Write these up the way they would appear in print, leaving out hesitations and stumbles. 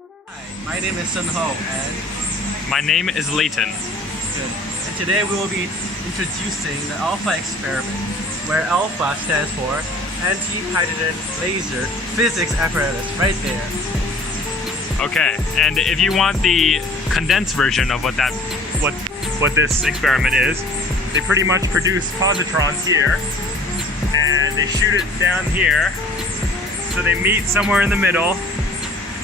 Hi, my name is Sunho and My name is Leyton. and today we will be introducing the alpha experiment, where alpha stands for anti-hydrogen laser physics apparatus, right there. Okay, and if you want the condensed version of what this experiment is, they pretty much produce positrons here, and they shoot it down here, so they meet somewhere in the middle,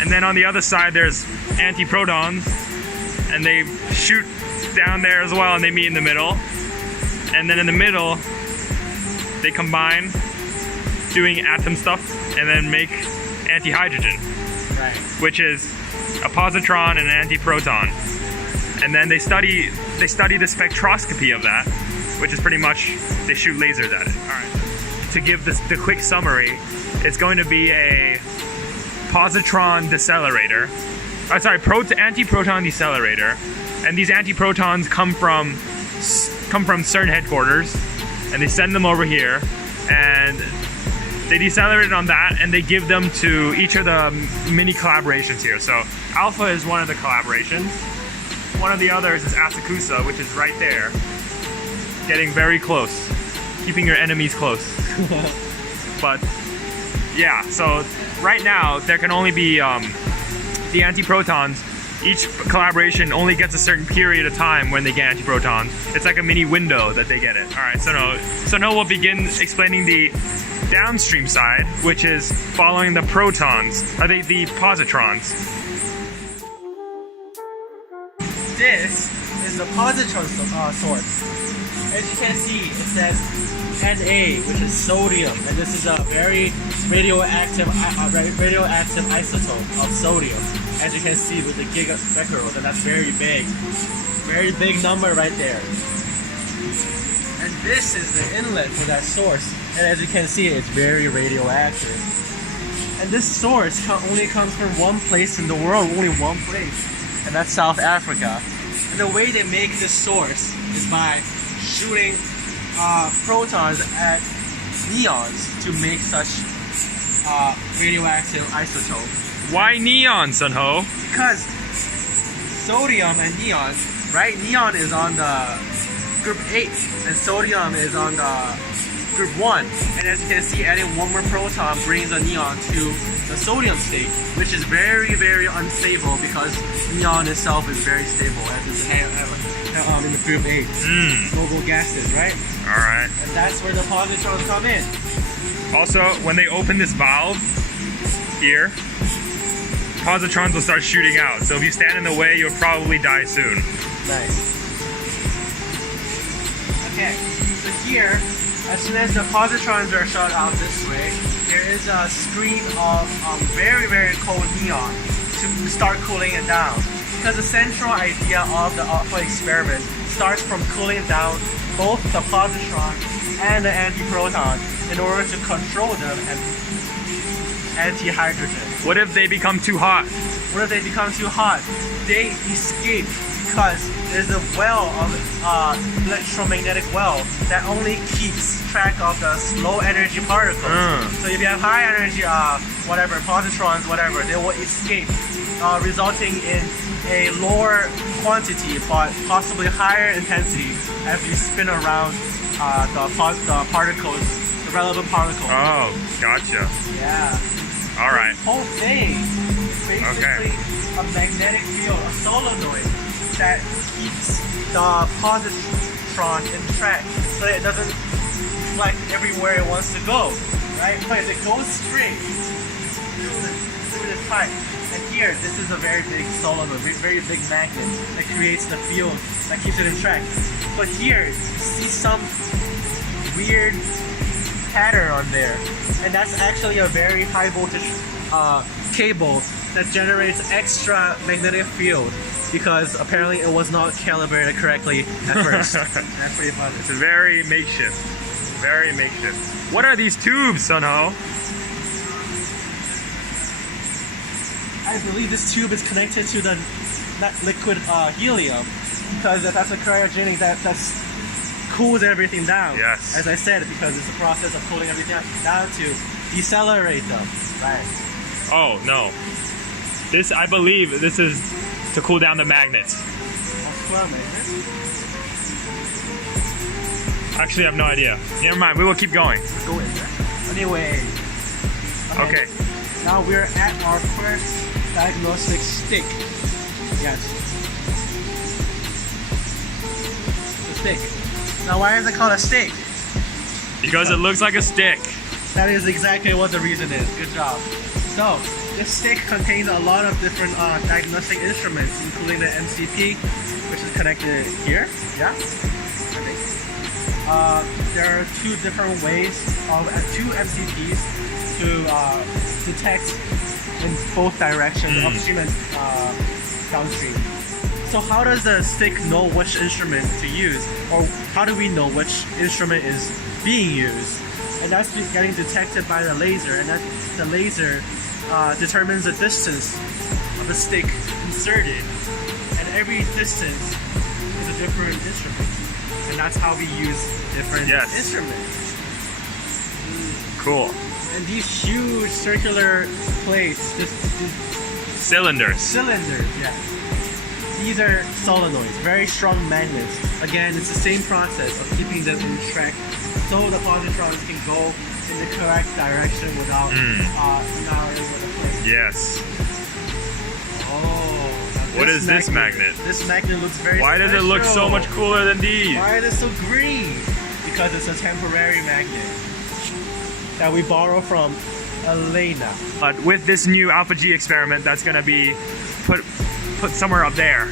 and then on the other side there's antiprotons, and they shoot down there as well, and they meet in the middle, and then in the middle they combine, doing atom stuff, and then make anti-hydrogen. Right. Which is a positron and an antiproton. And then they study the spectroscopy of that, which is pretty much, they shoot lasers at it. Alright. To give the quick summary, it's going to be a positron decelerator. Antiproton decelerator. And these antiprotons come from CERN headquarters, and they send them over here, and they decelerate on that, and they give them to each of the mini collaborations here. So Alpha is one of the collaborations. One of the others is Asakusa, which is right there. Getting very close. Keeping your enemies close. But yeah, so right now there can only be the antiprotons. Each collaboration only gets a certain period of time when they get antiprotons. It's like a mini window that they get it. Alright, so now we'll begin explaining the downstream side, which is following the protons, the positrons. This is the positron source. As you can see, it says Na, which is sodium, and this is a very radioactive isotope of sodium. As you can see with the gigabecquerels, and that's very big number right there. And this is the inlet for that source, and as you can see, it's very radioactive. And this source only comes from one place in the world, only one place, and that's South Africa. And the way they make this source is by shooting protons at neons to make such radioactive isotope. Why neon, Sunho? Because sodium and neon, right? Neon is on the group 8 and sodium is on the group 1. And as you can see, adding one more proton brings the neon to the sodium state, which is very unstable because neon itself is very stable as it's in the group 8. Noble gases, right? Alright. And that's where the positrons come in. Also, when they open this valve here, positrons will start shooting out. So if you stand in the way, you'll probably die soon. Nice. Okay, so here, as soon as the positrons are shot out this way, there is a stream of very cold neon to start cooling it down. Because the central idea of the alpha experiment starts from cooling down both the positron and the antiproton in order to control them and anti-hydrogen. What if they become too hot? What if they become too hot? They escape because there's a well of electromagnetic well that only keeps track of the low energy particles. So if you have high energy, positrons, they will escape, resulting in a lower quantity but possibly higher intensity as you spin around the particles, the relevant particles. Oh, gotcha. Yeah. Alright. The whole thing is basically a magnetic field, a solenoid that keeps the positron in track so that it doesn't deflect everywhere it wants to go, right? Because it goes straight through the pipe. And here, this is a very big solenoid, very big magnet that creates the field that keeps it in track. But here, you see some weird pattern on there, and that's actually a very high voltage cable that generates extra magnetic field because apparently it was not calibrated correctly at first. That's pretty funny. It's very makeshift. Very makeshift. What are these tubes, Sunho? I believe this tube is connected to the liquid helium because that's a cryogenic that's cools everything down. Yes. As I said, because it's a process of cooling everything down to decelerate them. Right. Oh, no. This, I believe, this is to cool down the magnets. Square magnets. Actually, I have no idea. Never mind, we will keep going. Go in there. Anyway. Okay. Now we're at our first diagnostic stick. Yes. The stick. Now why is it called a stick? Because it looks like a stick. That is exactly what the reason is. Good job. So, this stick contains a lot of different diagnostic instruments, including the MCP, which is connected here. Yeah. There are two different ways of two MCPs to detect in both directions, upstream and downstream. So how does the stick know which instrument to use, or how do we know which instrument is being used? And that's getting detected by the laser, and that the laser determines the distance of the stick inserted, and every distance is a different instrument, and that's how we use different instruments. Cool. And these huge circular plates, Cylinders. Yeah. These are solenoids, very strong magnets. Again, it's the same process of keeping them in track, so the positrons can go in the correct direction without narrowing with the plate. Yes. Oh. What is this magnet? This magnet looks very Why does it look so much cooler than these? Why is it so green? Because it's a temporary magnet that we borrow from Elena. But with this new Alpha G experiment, that's gonna be put somewhere up there.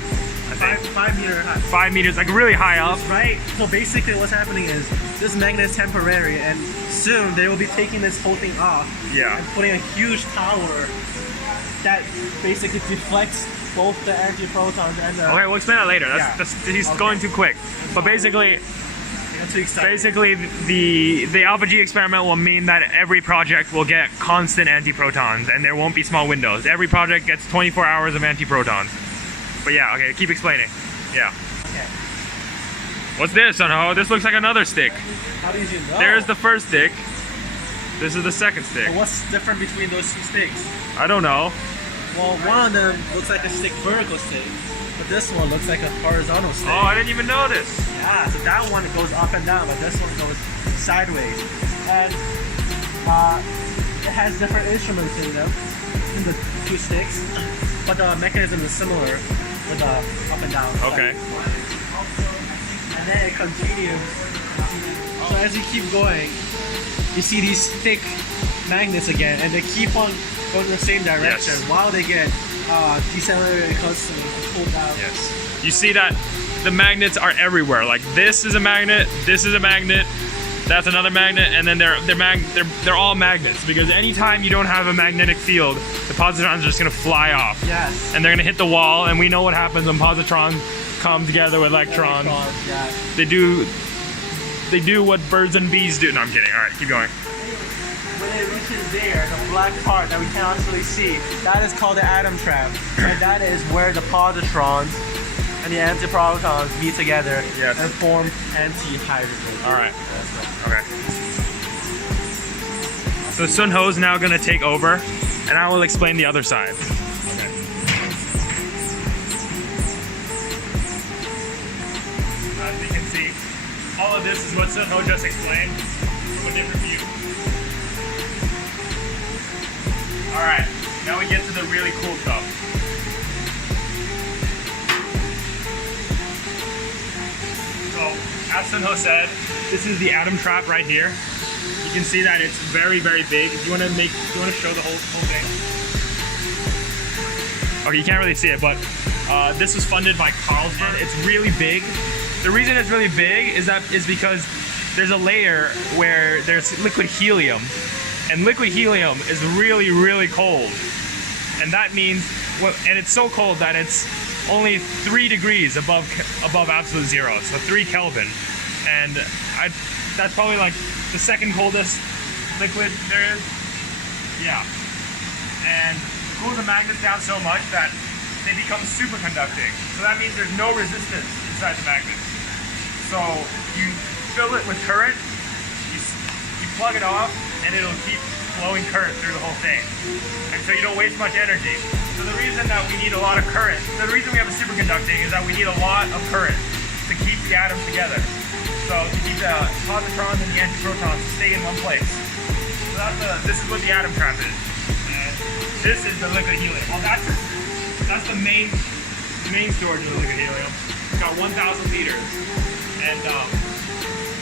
I think. 5 meter high. 5 meters, like really high up. Right. So basically what's happening is this magnet is temporary, and soon they will be taking this whole thing off and putting a huge tower that basically deflects both the antiprotons and the... Okay, we'll explain that later. He's going too quick. But basically, the Alpha G experiment will mean that every project will get constant antiprotons, and there won't be small windows. Every project gets 24 hours of antiprotons. But yeah, okay, keep explaining. Yeah. Okay. What's this, Sunho? This looks like another stick. How did you know? There's the first stick. This is the second stick. And what's different between those two sticks? I don't know. Well, one of them looks like a vertical stick, but this one looks like a horizontal stick. Oh, I didn't even notice. Yeah, so that one goes up and down, but this one goes sideways. And it has different instruments in them, in the two sticks, but the mechanism is similar with the up and down. Okay. And then it continues. So as you keep going, you see these thick magnets again, and they keep on going in the same direction while they get decelerated constantly and pulled down. Yes. You see that the magnets are everywhere. Like this is a magnet, this is a magnet, that's another magnet, and then they're all magnets, because anytime you don't have a magnetic field, the positrons are just gonna fly off. Yes. And they're gonna hit the wall, and we know what happens when positrons come together with electrons. They do what birds and bees do. No, I'm kidding. All right, keep going. When it reaches there, the black part that we can actually see, that is called the atom trap. And that is where the positrons and the antiprotons meet together and form anti-hydrogen. All right. Okay. So Sunho is now going to take over, and I will explain the other side. Okay. As you can see, all of this is what Sunho just explained from a different view. Alright, now we get to the really cool stuff. So, as Sunho said, this is the atom trap right here. You can see that it's very, very big. Do you want to show the whole thing? Okay, you can't really see it, but this was funded by Carlsberg. It's really big. The reason it's really big is because there's a layer where there's liquid helium. And liquid helium is really, really cold. And that means, and it's so cold that it's only 3 degrees above absolute zero, so 3 Kelvin. And that's probably like the second coldest liquid there is. Yeah. And it cools the magnets down so much that they become superconducting. So that means there's no resistance inside the magnets. So you fill it with current, you plug it off, and it'll keep flowing current through the whole thing. And so you don't waste much energy. So the reason that we need a lot of current, the reason we have a superconducting is that we need a lot of current to keep the atoms together. So to keep the positrons and the antiprotons stay in one place. So this is what the atom trap is. And this is the liquid helium. Well, that's the main storage of the liquid helium. It's got 1,000 liters. And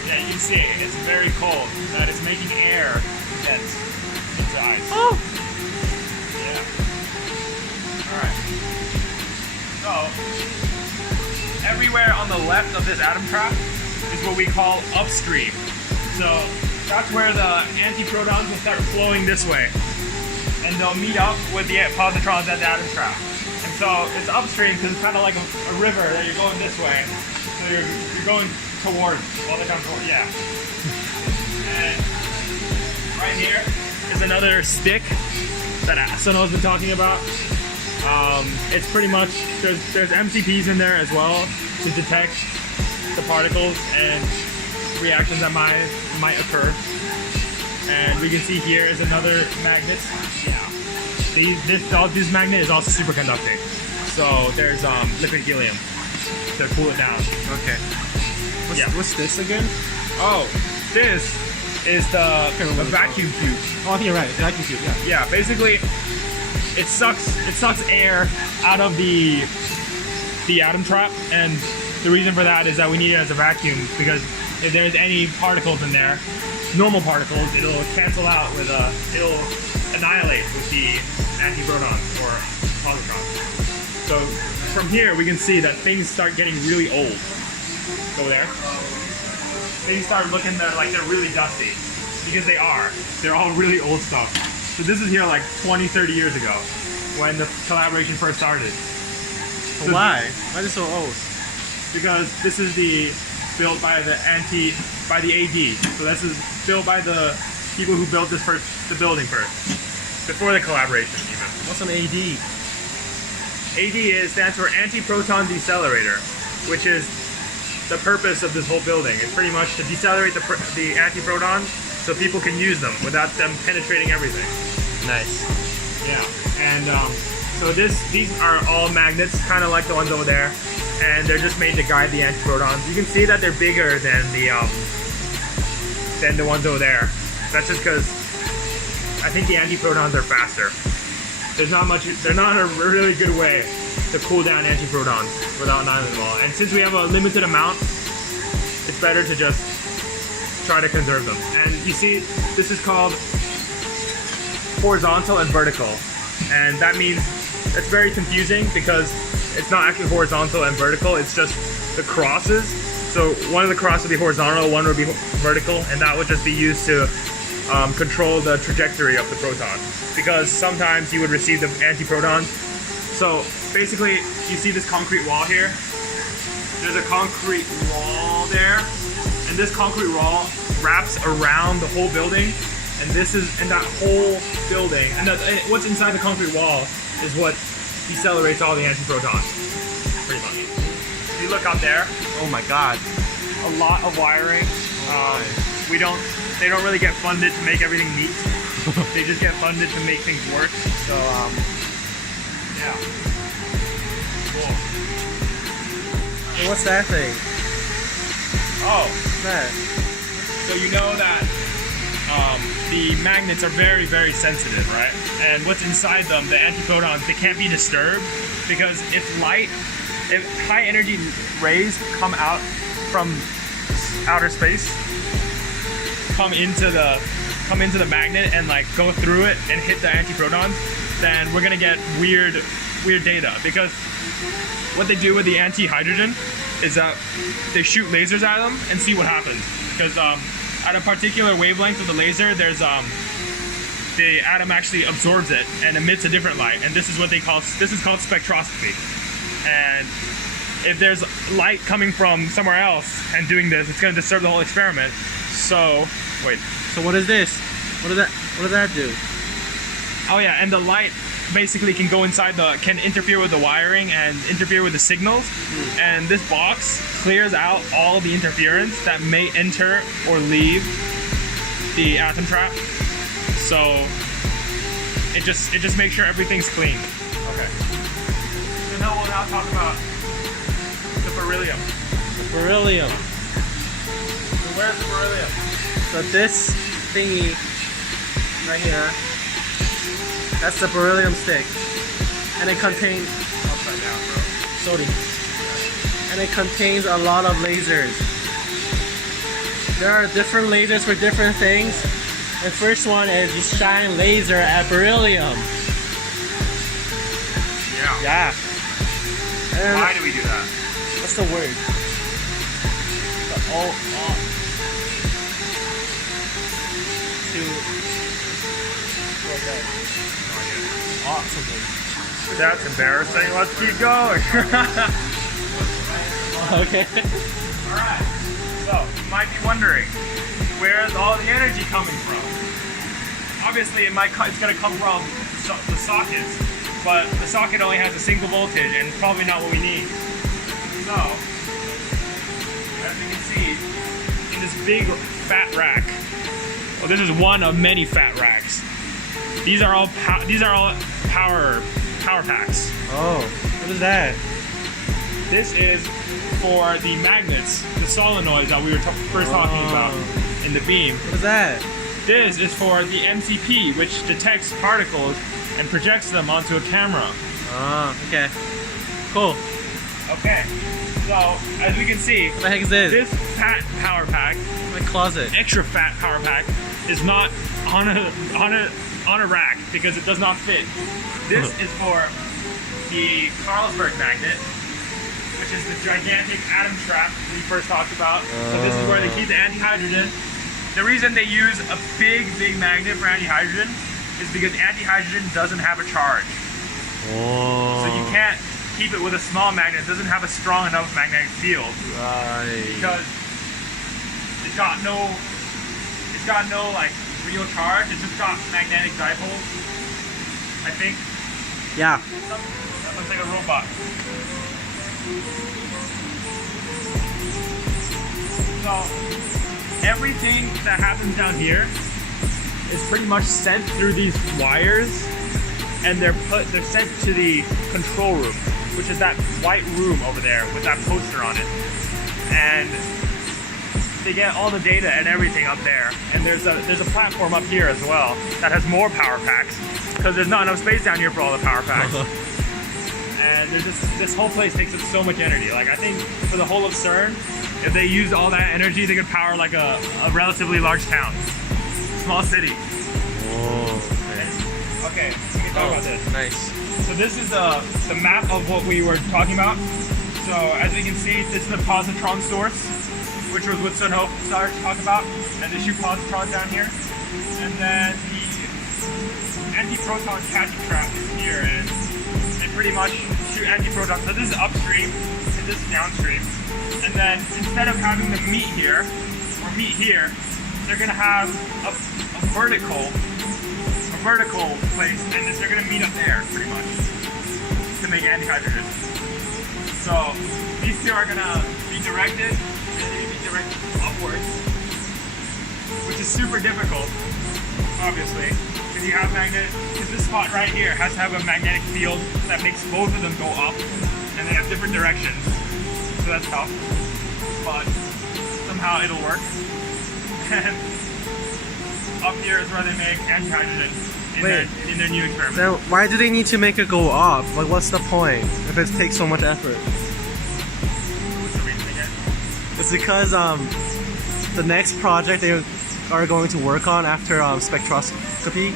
yeah, you can see it. It's very cold. That it's making air condense into ice. Oh! Yeah. Alright. So, everywhere on the left of this atom trap is what we call upstream. So, that's where the antiprotons will start flowing this way. And they'll meet up with the positrons at the atom trap. And so, it's upstream because it's kind of like a river that you're going this way. So you're going towards, all the time towards, yeah. And right here is another stick that Sunho's been talking about. It's pretty much, there's MCPs in there as well to detect the particles and reactions that might occur. And we can see here is another magnet. Yeah. This magnet is also superconducting. So there's liquid helium to cool it down. Okay. What's this again? Oh, this is the vacuum tube. Oh, I think you're right. It's a vacuum tube, yeah. Yeah, basically, it sucks air out of the atom trap, and the reason for that is that we need it as a vacuum because if there's any particles in there, normal particles, it'll cancel out with it'll annihilate with the antiprotons or positrons. So from here we can see that things start getting really old. Go there. Things start looking like they're really dusty because they are. They're all really old stuff. So this is here like 20, 30 years ago when the collaboration first started. So why? Why is it so old? Because this is built by the AD. So this is built by the people who built the building first. Before the collaboration even. What's an AD? AD stands for anti-proton decelerator, which is the purpose of this whole building. It's pretty much to decelerate the antiprotons so people can use them without them penetrating everything. Nice. Yeah, and so these are all magnets, kind of like the ones over there, and they're just made to guide the antiprotons. You can see that they're bigger than the ones over there. That's just because I think the antiprotons are faster. They're not a really good way to cool down antiprotons without annihilating them all. And since we have a limited amount, it's better to just try to conserve them. And you see, this is called horizontal and vertical. And that means it's very confusing because it's not actually horizontal and vertical, it's just the crosses. So one of the crosses would be horizontal, one would be vertical, and that would just be used to control the trajectory of the proton. Because sometimes you would receive the antiprotons. So basically, you see this concrete wall here? There's a concrete wall there, and this concrete wall wraps around the whole building, and that whole building, and what's inside the concrete wall is what decelerates all the antiprotons, pretty much. If you look out there, Oh my god. a lot of wiring. They don't really get funded to make everything neat. They just get funded to make things work. So yeah. Cool. Hey, what's that thing? Oh, What's that? so you know that the magnets are very, very sensitive, right? And what's inside them, the antiprotons, they can't be disturbed because if high energy rays come out from outer space, come into the magnet and like go through it and hit the antiprotons, then we're gonna get weird data. Because what they do with the anti-hydrogen is that they shoot lasers at them and see what happens. Because at a particular wavelength of the laser, there's the atom actually absorbs it and emits a different light, and this is called spectroscopy. And if there's light coming from somewhere else and doing this, it's going to disturb the whole experiment. So wait. So what is this? What does that do? Oh yeah, and the light basically can go inside can interfere with the wiring and interfere with the signals. And this box clears out all the interference that may enter or leave the atom trap. So it just makes sure everything's clean. Okay. So now we'll talk about the beryllium. Beryllium. So where's the beryllium? So this thingy right here, that's the beryllium stick. And it contains Upside down, bro. sodium. And it contains a lot of lasers. There are different lasers for different things. The first one is you shine laser at beryllium. Yeah. Yeah. And Why do we do that? what's the word? Awesome. That's embarrassing. Let's keep going. Okay. Alright. So, you might be wondering, where's all the energy coming from? Obviously, it's going to come from the sockets, but the socket only has a single voltage and it's probably not what we need. So, as you can see, in this big fat rack, well, this is one of many fat racks. These are all power packs. Oh, what is that? This is for the magnets, the solenoids that we were first talking about in the beam. What is that? This is for the MCP, which detects particles and projects them onto a camera. Oh, okay. Cool. Okay, so as we can see, What the heck is this? this fat power pack, My closet. extra fat power pack, is not on a rack because it does not fit. This is for the Carlsberg magnet, which is the gigantic atom trap we first talked about. So this is where they keep the antihydrogen. The reason they use a big magnet for antihydrogen is because antihydrogen doesn't have a charge. Oh. So you can't keep it with a small magnet. It doesn't have a strong enough magnetic field. Right. Because it's got no like real charge. It's just got magnetic dipoles, I think. Yeah. That looks like a robot. So everything that happens down here is pretty much sent through these wires, and they're sent to the control room, which is that white room over there with that poster on it. And they get all the data and everything up there. And there's a platform up here as well that has more power packs, because there's not enough space down here for all the power packs. And this whole place takes up so much energy. Like, I think for the whole of CERN, if they used all that energy, they could power like a relatively large town, small city. Oh. Okay, we can talk about this. Nice. So this is the map of what we were talking about. So as we can see, this is the positron source, which was what Sunho started to talk about, and they shoot positrons down here. And then the antiproton catching trap is here, and they pretty much shoot antiprotons. So this is upstream, and this is downstream. And then instead of having them meet here, or meet here, they're gonna have a vertical place, and they're gonna meet up there, pretty much, to make antihydrogen. So these two are gonna be directed, and they be directed upwards, which is super difficult, obviously, because you have because this spot right here has to have a magnetic field that makes both of them go up, and they have different directions, so that's tough, but somehow it'll work. And up here is where they make antihydrogen in their new experiment. Then why do they need to make it go up? Like, what's the point if it takes so much effort? What's the reason again? It's because the next project they are going to work on after spectroscopy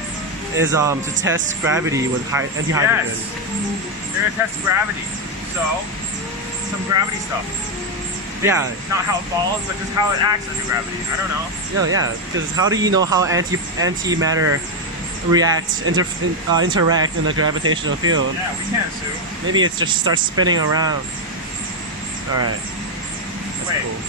is to test gravity with antihydrogen. Yes, they're gonna test gravity. So some gravity stuff. Yeah. Not how it falls, but just how it acts under gravity. I don't know. Yeah. Because how do you know how antimatter interact in a gravitational field? Yeah, we can't assume. Maybe it just starts spinning around. All right. That's Wait. cool.